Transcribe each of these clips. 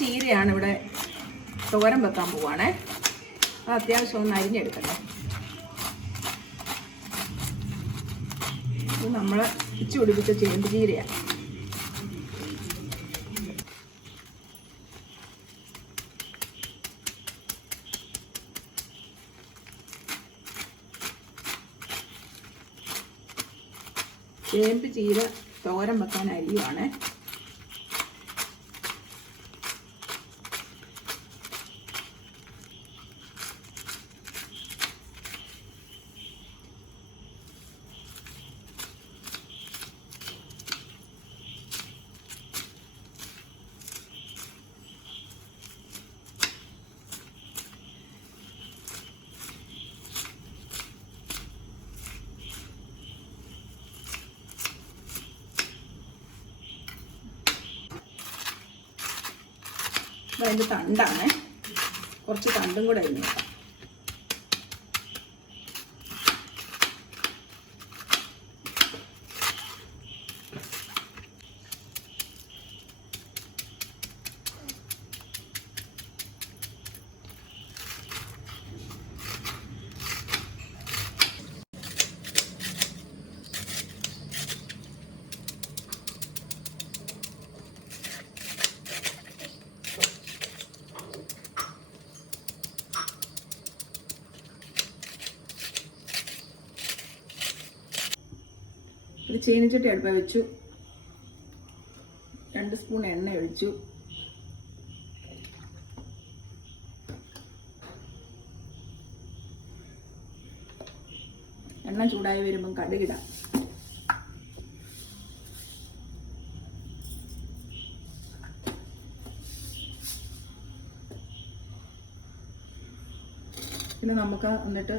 ചീരയാണ് ഇവിടെ തോരൻ വെക്കാൻ പോവാണേ. അത് അത്യാവശ്യം ഒന്ന് അരിഞ്ഞെടുക്കണം ഇത് നമ്മൾ ഇച്ചു പിടിപ്പിച്ച ചേമ്പ് ചീരയാണ് ചേമ്പ് ചീര തോരൻ വെക്കാൻ അരിയുവാണ്. അതിന്റെ തണ്ടാണ്. കുറച്ച് തണ്ടും കൂടെ അരിഞ്ഞു വെക്കാം ഒരു ചീനിച്ചട്ടി അടുപ്പ വെച്ചു. രണ്ട് സ്പൂൺ എണ്ണ ഒഴിച്ചു. എണ്ണ ചൂടായി വരുമ്പം കടുകിടാം. പിന്നെ നമുക്ക് എന്നിട്ട്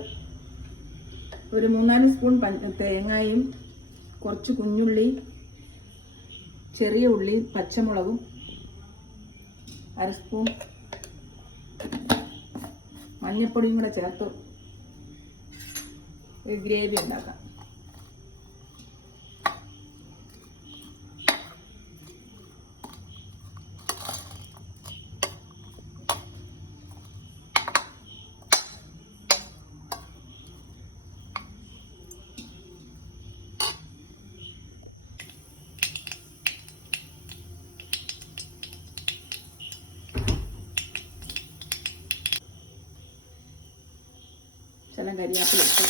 ഒരു മൂന്നാൽ സ്പൂൺ തേങ്ങയും കുറച്ച് കുഞ്ഞുള്ളി ചെറിയ ഉള്ളി പച്ചമുളകും അര സ്പൂൺ മഞ്ഞപ്പൊടിയും കൂടെ ചേർത്ത് ഗ്രേവി ഉണ്ടാക്കാം. ശലം കരിയാപ്പിലിട്ട്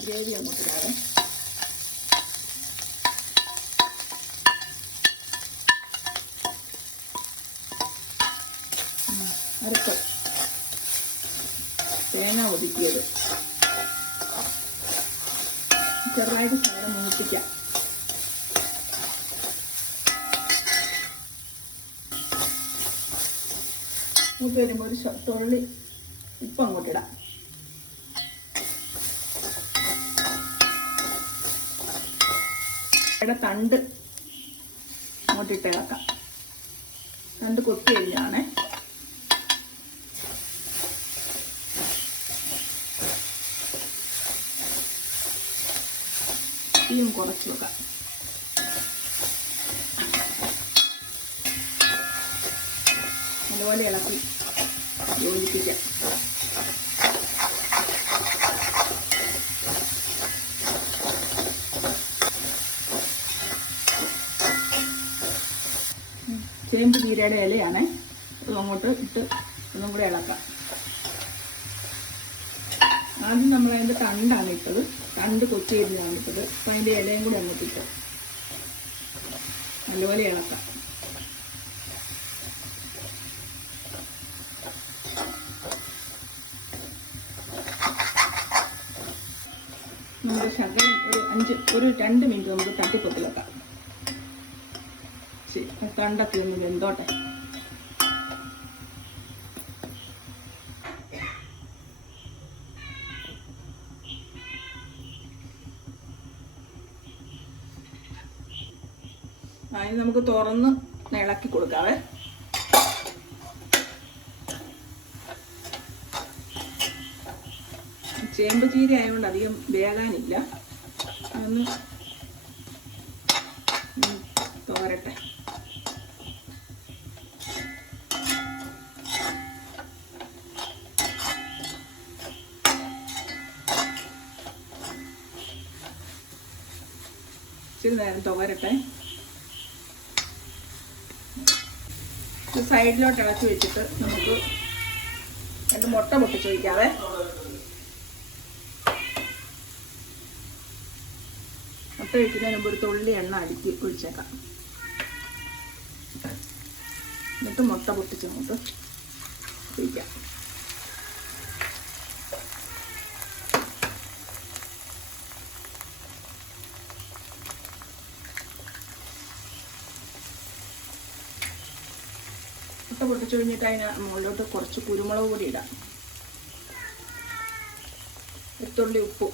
ഗ്രേവി അങ്ങോട്ട് ഇടാതെ അരപ്പ്. തേങ്ങ ഒതുക്കിയത്. ചെറുതായിട്ട് ശകലം മൂപ്പിക്കാം. മൂത്ത് വരുമ്പോൾ ഒരു തുള്ളി ഉപ്പ് അങ്ങോട്ട് ഇടാം. ഇവിടെ തണ്ട് അങ്ങോട്ടിട്ട് ഇളക്കാം. തണ്ട് കൊത്തി കഴിഞ്ഞാണേ. കുറച്ച് വെക്കാം. നല്ലപോലെ ഇളക്കി. യോജിപ്പിക്കാം. ചേമ്പ് ചീരയുടെ ഇലയാണ്. അത് അങ്ങോട്ട് ഇട്ട് ഒന്നും കൂടെ ഇളക്കാം. ആദ്യം നമ്മൾ അതിന്റെ തണ്ടാണ് ഇട്ടത്. തണ്ട് കൊച്ചിയിരുന്നാണ് ഇട്ടത്. അപ്പം അതിന്റെ ഇലയും കൂടെ അങ്ങോട്ട് ഇട്ടു. നല്ലപോലെ ഇളക്കാം നമ്മുടെ ശകലം ഒരു അഞ്ച് ഒരു രണ്ട് മിനിറ്റ് നമുക്ക് തട്ടിപ്പൊത്തി വെക്കാം ശരി തണ്ടൊക്കെ ഒന്ന് വെന്തോട്ടെ അതിന് നമുക്ക് തുറന്ന് ഇളക്കി കൊടുക്കാവേ. ചേമ്പ് ചീര ആയതുകൊണ്ട് അധികം വേകാനില്ല. ഒന്ന് തോരട്ടെ. ഇച്ചിരി നേരം തോരട്ടെ. സൈഡിലോട്ട് ഇളക്കി വെച്ചിട്ട് നമുക്ക് രണ്ട് മുട്ട പൊട്ടിച്ച് വയ്ക്കാവേ മുട്ട ഇട്ടതിന് മുമ്പ് ഒരു തുള്ളി എണ്ണ അടുക്കി ഒഴിച്ചേക്കാം. എന്നിട്ട് മുട്ട പൊട്ടിച്ച് അങ്ങോട്ട് ഒഴിക്കാം. മുട്ട പൊട്ടിച്ച് കഴിഞ്ഞിട്ട് അതിന് മുകളിലോട്ട് കുറച്ച് കുരുമുളക് പൊടി ഇടാം. ഒരു തുള്ളി ഉപ്പും.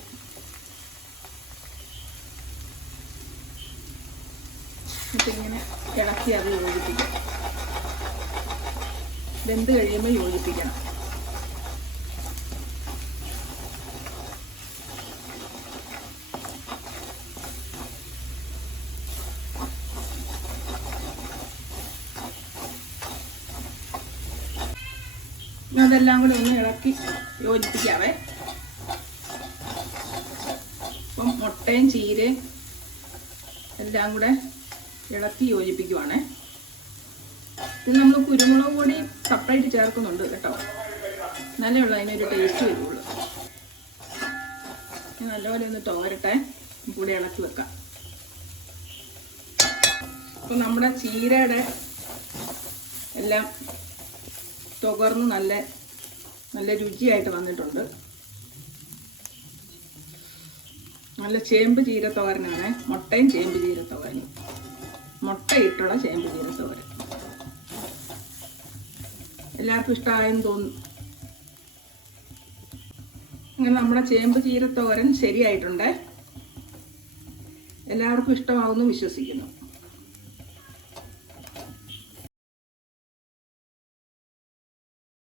എന്നിട്ട് ഇങ്ങനെ ഇളക്കി അത് യോജിപ്പിക്കാം. വെന്ത് കഴിയുമ്പോൾ യോജിപ്പിക്കണം. അതെല്ലാം കൂടി ഒന്ന് ഇളക്കി യോജിപ്പിക്കാവേ. അപ്പം മുട്ടയും ചീരയും എല്ലാം കൂടെ ഇളക്കി യോജിപ്പിക്കുവാണ്. ഇത് നമ്മൾ കുരുമുളക് പൊടി സെപ്പറേറ്റ് ചേർക്കുന്നുണ്ട് കേട്ടോ. നല്ല ഉള്ള അതിനൊരു ടേസ്റ്റ് വരുള്ളൂ. നല്ലപോലെ ഒന്ന് തോരട്ടെ. കൂടി ഇളക്കി വെക്കാം. അപ്പം നമ്മുടെ ചീരയുടെ എല്ലാം തുകർന്ന് നല്ല നല്ല രുചിയായിട്ട് വന്നിട്ടുണ്ട്. നല്ല ചേമ്പ് ചീരത്തോരനാണ്. മുട്ടയും ചേമ്പ് ചീരത്തോരനും. മുട്ടയിട്ടുള്ള ചേമ്പ് ചീരത്തോരൻ എല്ലാവർക്കും ഇഷ്ടമായെന്ന് തോന്നുന്നു. അങ്ങനെ നമ്മുടെ ചേമ്പ് ചീരത്തോരൻ ശരിയായിട്ടുണ്ട്? എല്ലാവർക്കും ഇഷ്ടമാവുമെന്ന് വിശ്വസിക്കുന്നു.